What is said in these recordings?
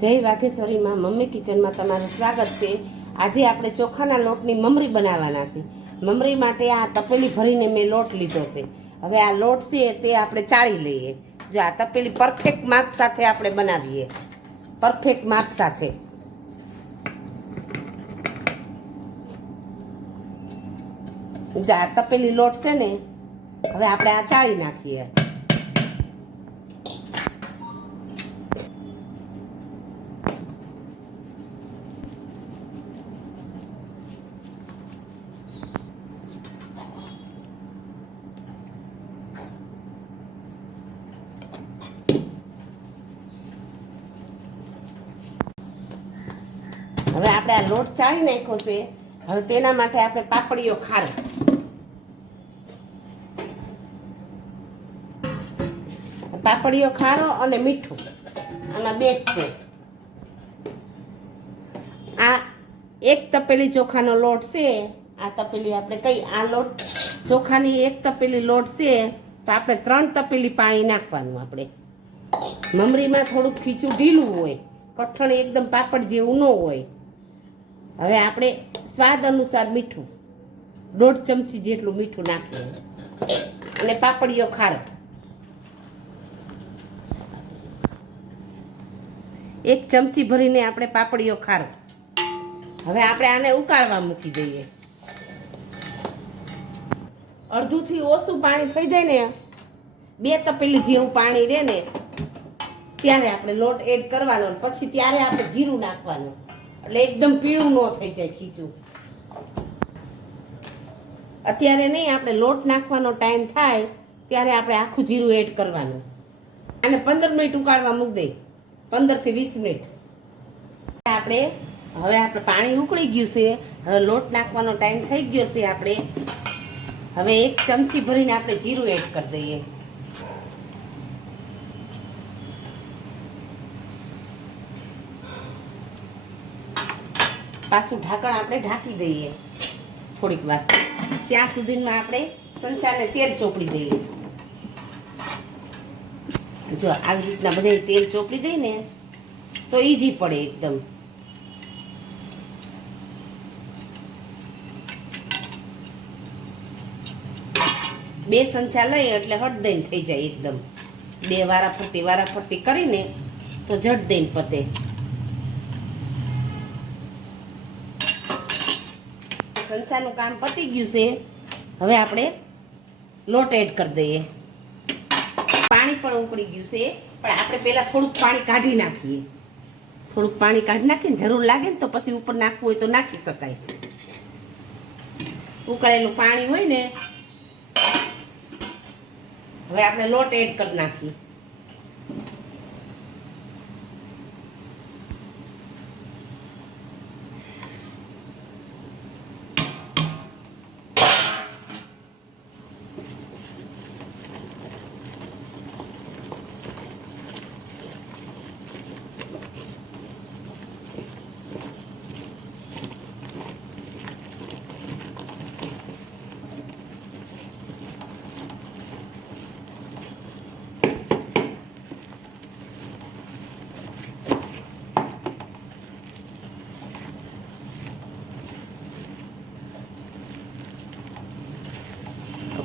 જય વાઘેશ્વરી માં મમ્મી કિચનમાં તમારું સ્વાગત છે। આજે આપણે ચોખાના લોટની મમરી બનાવવાના છે। મમરી માટે આ તપેલી ભરીને મેં લોટ લીધો છે। હવે આ લોટ છે તે આપણે ચાળી લઈએ। જો આ તપેલી પરફેક્ટ માપ સાથે આપણે બનાવીએ, પરફેક્ટ માપ સાથે। જો આ તપેલી લોટ છે ને, હવે આપણે આ ચાળી નાખીએ। હવે આપણે આ લોટ ચાળી નાખ્યો છે। હવે તેના માટે આપણે પાપડીઓ ખારો, પાપડીઓ ખારો અને મીઠું આમાં બે જ છે। આ એક તપેલી ચોખાનો લોટ છે। આ તપેલી આપણે કઈ આ લોટ ચોખાની એક તપેલી લોટ છે તો આપણે 3 તપેલી પાણી નાખવાનું। આપણે મમરીમાં થોડુંક ખીચું ઢીલું હોય, કઠણ એકદમ પાપડ જેવું ન હોય। હવે આપણે સ્વાદ અનુસાર મીઠું 1.5 ચમચી જેટલું મીઠું નાખીએ અને પાપડીઓ ખારો 1 ચમચી ભરીને આપણે પાપડીઓ ખારો। હવે આપણે આને ઉકાળવા મૂકી દઈએ। અડધુંથી ઓછું પાણી થઈ જાય ને, 2 તપેલી જેવું પાણી રહે ને ત્યારે આપણે લોટ એડ કરવાનો, પછી ત્યારે આપણે જીરું નાખવાનું, એટલે એકદમ પીળું ન થઈ જાય ખીચું। અત્યારે નહીં, આપણે લોટ નાખવાનો ટાઈમ થાય ત્યારે આપણે આખું જીરું એડ કરવાનું। અને 15 મિનિટ ઉકાળવા મૂકી દઈએ, 15 થી 20 મિનિટ। આપણે પાણી ઉકળી ગયું છે। હવે લોટ નાખવાનો ટાઈમ થઈ ગયો છે। આપણે હવે 1 ચમચી ભરીને આપણે જીરું એડ કરી દઈએ। પાછું ઢાંકણ આપણે ઢાંકી દઈએ થોડીક વાર, ત્યાં સુધીમાં આપણે સંચાને તેલ ચોપડી દઈએ। જો આવી રીતના બધે તેલ ચોપડી દઈએ ને તો ઈઝી પડે એકદમ। બે સંચા લઈ એટલે હટ દઈને થઈ જાય એકદમ। 2 વારાફરતી કરીને તો ઝટ દઈને પતે। સંચાનું કામ પતી ગયું છે। હવે આપણે લોટ એડ કરી દઈએ। પાણી પણ ઉકળી ગયું છે, પણ આપણે પહેલા થોડુંક પાણી કાઢી નાખીએ। થોડુંક પાણી કાઢી નાખીને જરૂર લાગે ને તો પછી ઉપર નાખવું હોય તો નાખી શકાય। ઉકળેલું પાણી હોય ને, હવે આપણે લોટ એડ કરી નાખીએ।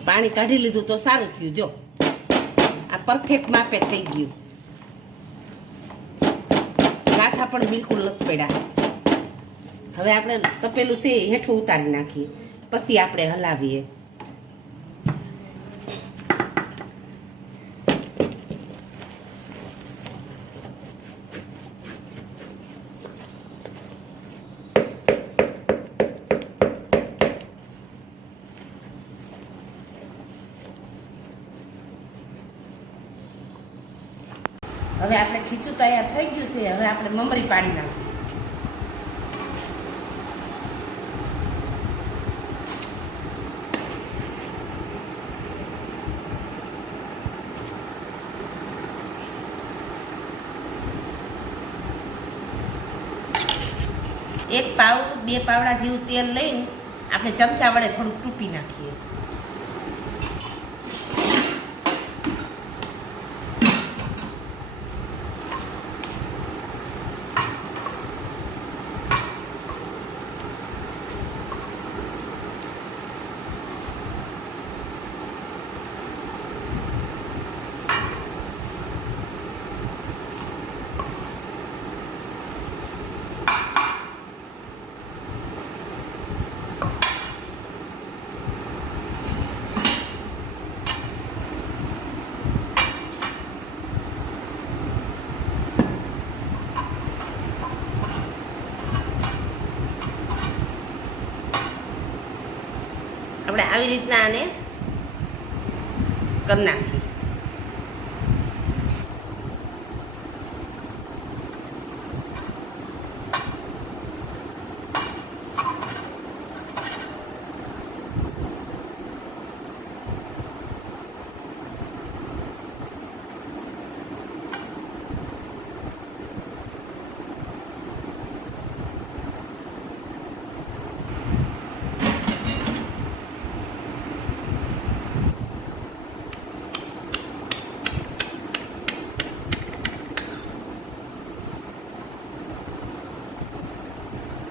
પાણી કાઢી લીધું તો સારું થયું। જો આ પરફેક્ટ માપે થઈ ગયું, ગાંઠા પણ બિલકુલ નથી પડ્યા। હવે આપણે તપેલું છે હેઠું ઉતારી નાખીએ, પછી આપણે હલાવીએ। હવે આપણે ખીચું તૈયાર થઈ ગયું છે। હવે આપણે મમરી પાડી નાખીએ। એક પાવડું 2 પાવડા જેવું તેલ લઈને આપણે ચમચા વડે થોડુંક ટૂંપી નાખીએ। આપણે આવી રીતના આને કરી નાખીએ.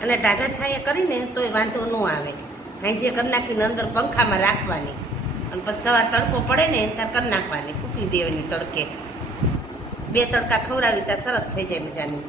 અને ટાટા છાયા કરીને તોય વાંધો ન આવે. અહીં જે કરી નાખીને અંદર પંખામાં રાખવાની અને પછી સવાર તડકો પડે ને ત્યારે કરી નાખવાની, ફૂકી દેવાની તડકે. 2 તડકા ખવડાવી ત્યાં સરસ થઈ જાય મજાની.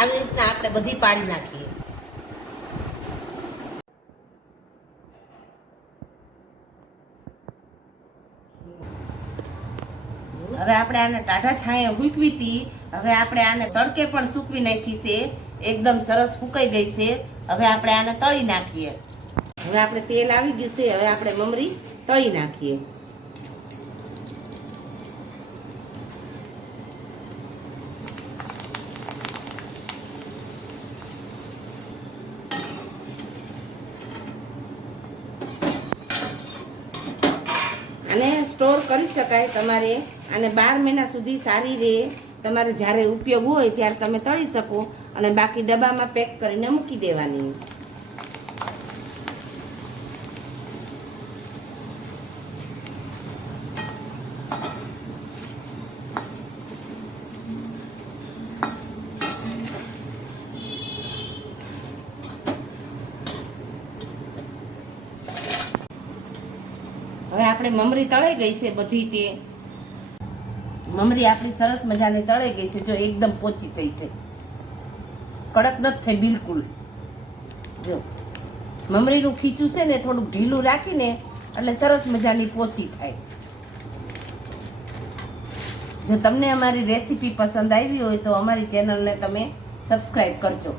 આવી રીતના આપણે બધી પાડી નાખીએ. હવે આપણે આને ટાઢા છાંયે સૂકવી હતી. હવે આપણે આને તડકે પણ સૂકવી નાખી છે, એકદમ સરસ ફૂકાઈ ગઈ છે. હવે આપણે આને તળી નાખીએ. હવે આપણે તેલ આવી ગયું છે, હવે આપણે મમરી તળી નાખીએ. આને સ્ટોર કરી શકાય. તમારે આને 12 મહિના સુધી સારી રહે. તમારે જ્યારે ઉપયોગ હોય ત્યારે તમે તળી શકો અને બાકી ડબ્બામાં પેક કરીને મૂકી દેવાની. હવે આપણે મમરી તળાઈ ગઈ છે બધી. તે મમરી આપણી સરસ મજાની તળાઈ ગઈ છે. જો એકદમ પોચી થઈ છે, કડક નથી થઈ બિલકુલ. જો મમરીનું ખીચું છે ને થોડુંક ઢીલું રાખીને એટલે સરસ મજાની પોચી થાય. જો તમને અમારી રેસીપી પસંદ આવી હોય તો અમારી ચેનલને તમે સબસ્ક્રાઈબ કરજો.